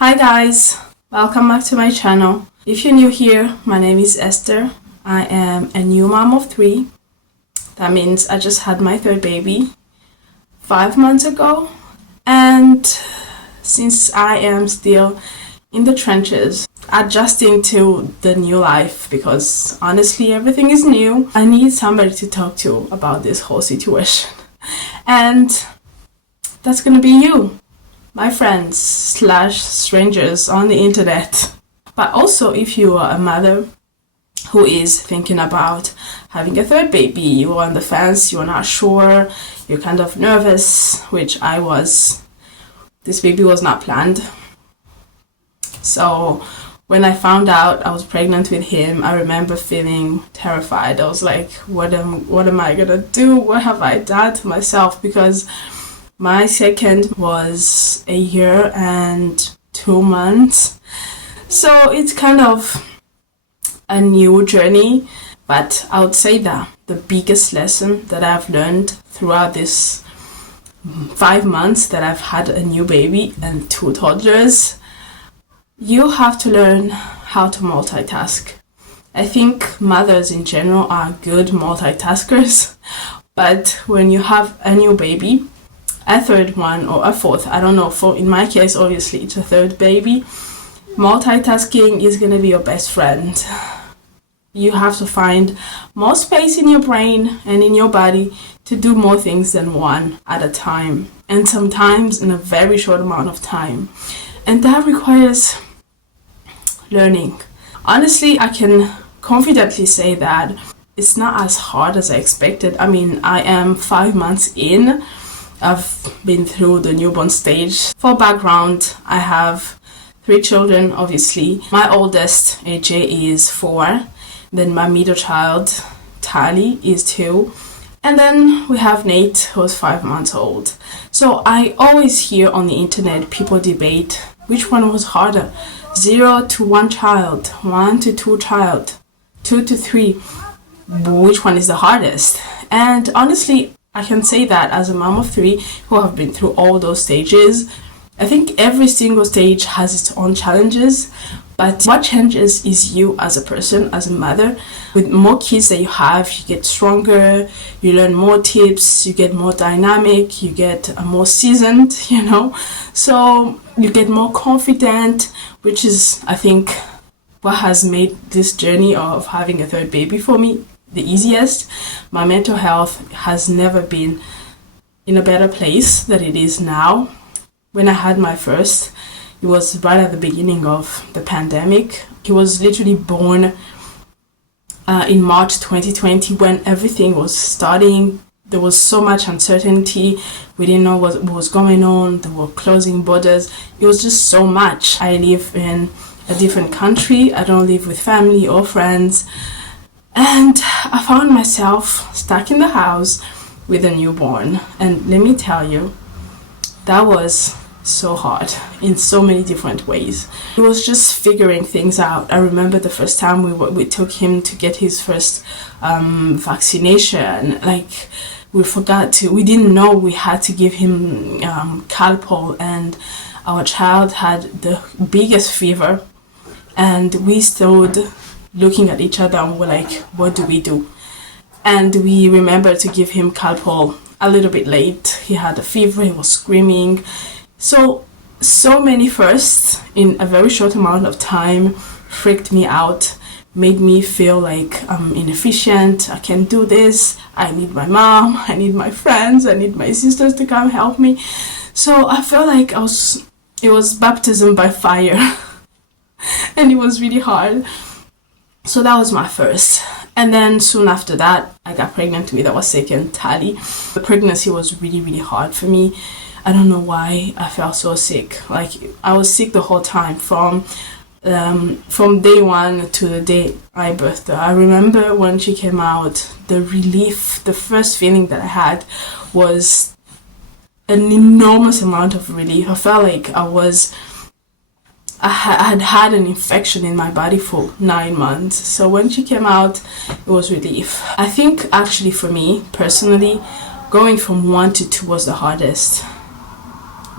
Hi guys, welcome back to my channel. If you're new here, my name is Esther. I am a new mom of 3. That means I just had my third baby 5 months ago. And since I am still in the trenches, adjusting to the new life, because honestly everything is new, I need somebody to talk to about this whole situation. And that's gonna be you, my friends / strangers on the internet. But also, if you are a mother who is thinking about having a third baby, you are on the fence, you're not sure, you're kind of nervous, which I was. This baby was not planned. So when I found out I was pregnant with him, I remember feeling terrified. I was like, what am I gonna do? What have I done to myself? Because my second was 1 year and 2 months. So it's kind of a new journey. But I would say that the biggest lesson that I've learned throughout this 5 months that I've had a new baby and 2 toddlers, you have to learn how to multitask. I think mothers in general are good multitaskers, but when you have a new baby, a third one or a fourth, I don't know, in my case obviously it's a third baby, multitasking is going to be your best friend. You have to find more space in your brain and in your body to do more things than one at a time, and sometimes in a very short amount of time. And that requires learning. Honestly, I can confidently say that it's not as hard as I expected. I mean, I am 5 months in. I've been through the newborn stage. For background, I have 3 children, obviously. My oldest, AJ, is 4. Then my middle child, Tali, is 2. And then we have Nate, who's 5 months old. So I always hear on the internet people debate which one was harder. 0 to 1 child, 1 to 2 child, 2 to 3. Which one is the hardest? And honestly, I can say that as a mom of 3 who have been through all those stages. I think every single stage has its own challenges, but what changes is you as a person, as a mother. With more kids that you have, you get stronger, you learn more tips, you get more dynamic, you get more seasoned, so you get more confident, which is, I think, what has made this journey of having a third baby for me the easiest. My mental health has never been in a better place than it is now. When I had my first, it was right at the beginning of the pandemic. He was literally born in March 2020 when everything was starting. There was so much uncertainty. We didn't know what was going on. They were closing borders. It was just so much. I live in a different country. I don't live with family or friends. And I found myself stuck in the house with a newborn. And let me tell you, that was so hard in so many different ways. It was just figuring things out. I remember the first time we took him to get his first vaccination. We didn't know we had to give him Calpol, and our child had the biggest fever, and we stood looking at each other and we're like, what do we do? And we remembered to give him Calpol a little bit late. He had a fever, he was screaming. So many firsts in a very short amount of time freaked me out, made me feel like I'm inefficient, I can't do this, I need my mom, I need my friends, I need my sisters to come help me. So I felt like it was baptism by fire and it was really hard. So that was my first. And then soon after that, I got pregnant with our second, Tali. The pregnancy was really, really hard for me. I don't know why I felt so sick. Like, I was sick the whole time from day 1 to the day I birthed her. I remember when she came out, the relief, the first feeling that I had was an enormous amount of relief. I felt like I had an infection in my body for 9 months. So when she came out, it was relief. I think actually for me, personally, going from 1 to 2 was the hardest.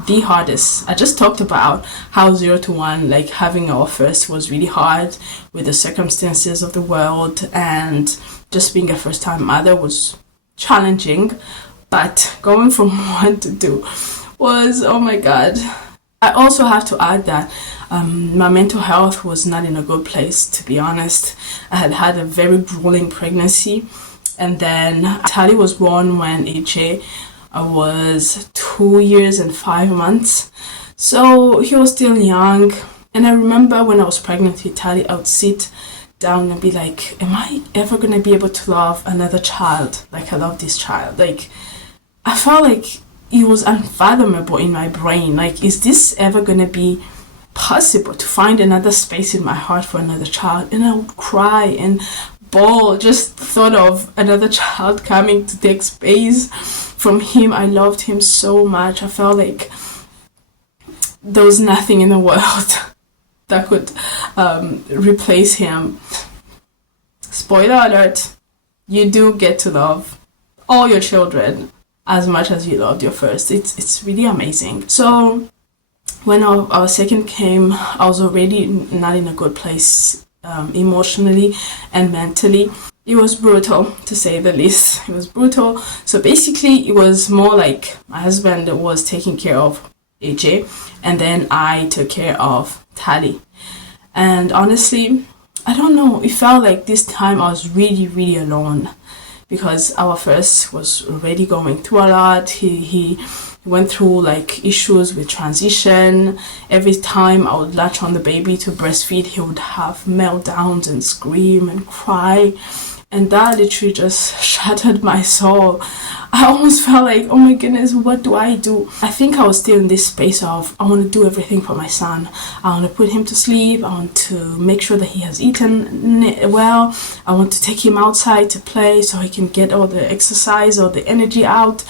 the hardest. I just talked about how 0 to 1, like having our first, was really hard with the circumstances of the world, and just being a first time mother was challenging. But going from 1 to 2 was, oh my god. I also have to add that my mental health was not in a good place, to be honest. I had had a very grueling pregnancy, and then Tali was born when AJ was 2 years and 5 months. So he was still young. And I remember when I was pregnant with Tali, I would sit down and be like, am I ever going to be able to love another child like I love this child? Like, I felt like it was unfathomable in my brain. Like, is this ever going to be possible to find another space in my heart for another child? And I would cry and bawl, just thought of another child coming to take space from him. I loved him so much. I felt like there was nothing in the world that could replace him. Spoiler alert, you do get to love all your children as much as you loved your first. It's really amazing. So when our second came, I was already not in a good place emotionally and mentally. It was brutal, to say the least. It was brutal. So basically, it was more like my husband was taking care of AJ, and then I took care of Tali. And honestly, I don't know, it felt like this time I was really, really alone, because our first was already going through a lot. He went through like issues with transition. Every time I would latch on the baby to breastfeed, he would have meltdowns and scream and cry. And that literally just shattered my soul. I almost felt like, oh my goodness, what do I do? I think I was still in this space of, I want to do everything for my son. I want to put him to sleep. I want to make sure that he has eaten well. I want to take him outside to play so he can get all the exercise or the energy out.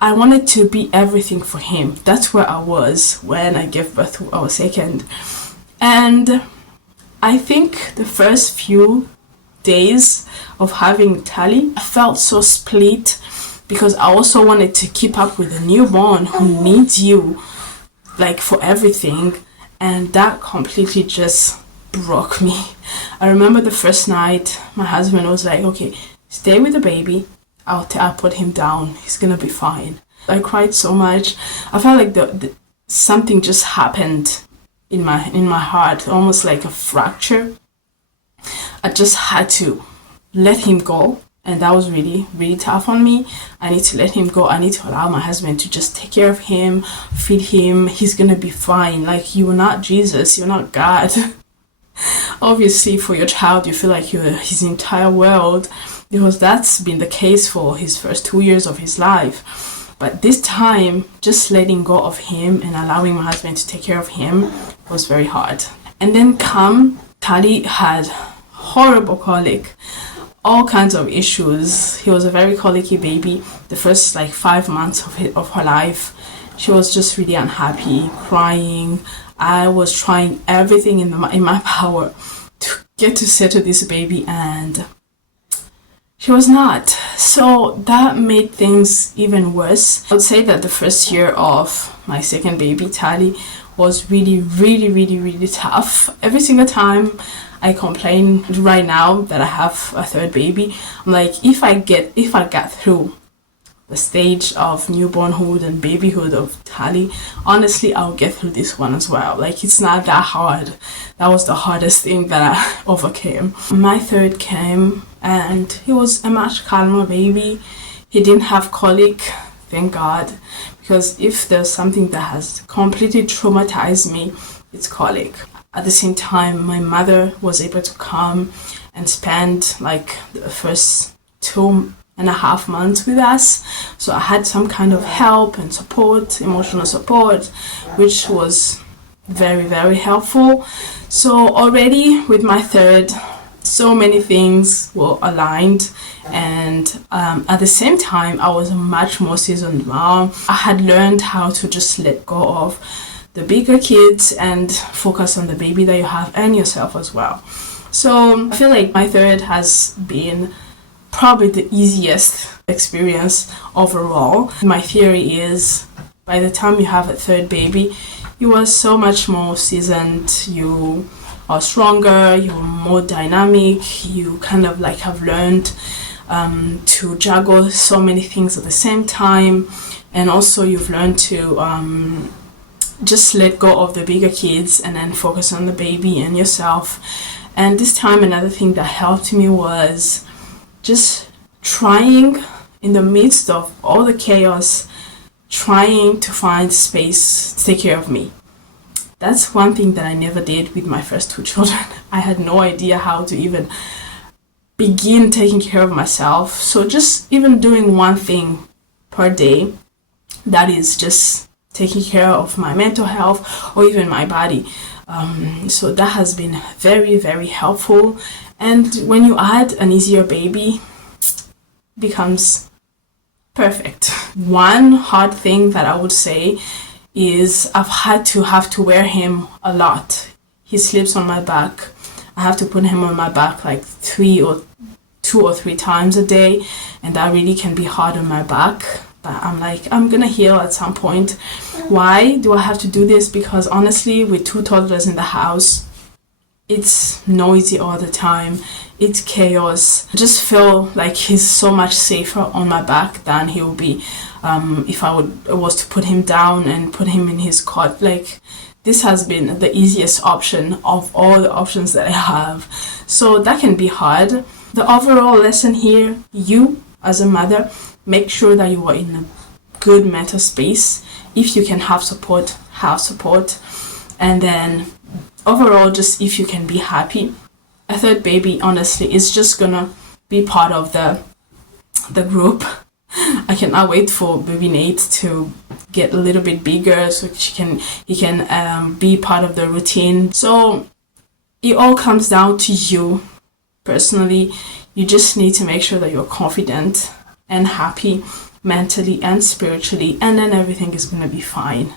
I wanted to be everything for him. That's where I was when I gave birth to our second. And I think the first few days of having Tali, I felt so split, because I also wanted to keep up with a newborn who needs you like for everything, and that completely just broke me. I remember the first night my husband was like, okay, stay with the baby, I'll put him down, he's gonna be fine. I cried so much. I felt like something just happened in my heart, almost like a fracture. I just had to let him go, and that was really, really tough on me. I need to let him go. I need to allow my husband to just take care of him, feed him. He's gonna be fine. Like, you are not Jesus, you're not God. Obviously, for your child, you feel like you're his entire world, because that's been the case for his first 2 years of his life. But this time, just letting go of him and allowing my husband to take care of him was very hard. And then Tali had horrible colic, all kinds of issues. He was a very colicky baby. The first 5 months of her life, she was just really unhappy, crying. I was trying everything in my power to get to settle this baby, and she was not. So that made things even worse. I would say that the first year of my second baby, Tali, was really, really, really, really tough. Every single time I complain right now that I have a third baby, I'm like, if I got through the stage of newbornhood and babyhood of Tali, honestly, I'll get through this one as well. Like, it's not that hard. That was the hardest thing that I overcame. My third came, and he was a much calmer baby. He didn't have colic, thank God, because if there's something that has completely traumatized me, it's colic. At the same time, my mother was able to come and spend the first 2.5 months with us. So I had some kind of help and support, emotional support, which was very, very helpful. So already with my third, so many things were aligned, and at the same time, I was a much more seasoned mom. I had learned how to just let go of the bigger kids and focus on the baby that you have and yourself as well. So I feel like my third has been probably the easiest experience overall. My theory is by the time you have a third baby, you are so much more seasoned, you are stronger, you're more dynamic, you kind of like have learned to juggle so many things at the same time, and also you've learned to just let go of the bigger kids and then focus on the baby and yourself. And this time, another thing that helped me was just trying, in the midst of all the chaos, trying to find space to take care of me. That's one thing that I never did with my first two children. I had no idea how to even begin taking care of myself. So just even doing one thing per day, that is just taking care of my mental health or even my body. So that has been very, very helpful. And when you add an easier baby, it becomes perfect. One hard thing that I would say is I've had to have to wear him a lot. He sleeps on my back. I have to put him on my back like 2 or 3 times a day, and that really can be hard on my back. But I'm like, I'm gonna heal at some point. Why do I have to do this? Because honestly, with 2 toddlers in the house, it's noisy all the time. It's chaos. I just feel like he's so much safer on my back than he will be if I was to put him down and put him in his cot. Like, this has been the easiest option of all the options that I have. So that can be hard. The overall lesson here, you as a mother, make sure that you are in a good mental space. If you can have support, have support. And then overall, just if you can be happy. A third baby, honestly, is just gonna be part of the group. I cannot wait for baby Nate to get a little bit bigger so he can be part of the routine. So it all comes down to you personally. You just need to make sure that you're confident and happy mentally and spiritually, and then everything is going to be fine.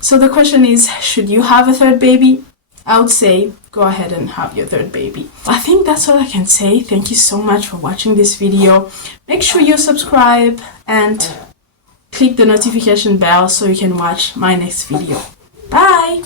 So the question is, should you have a third baby? I would say go ahead and have your third baby. I think that's all I can say. Thank you so much for watching this video. Make sure you subscribe and click the notification bell so you can watch my next video. Bye!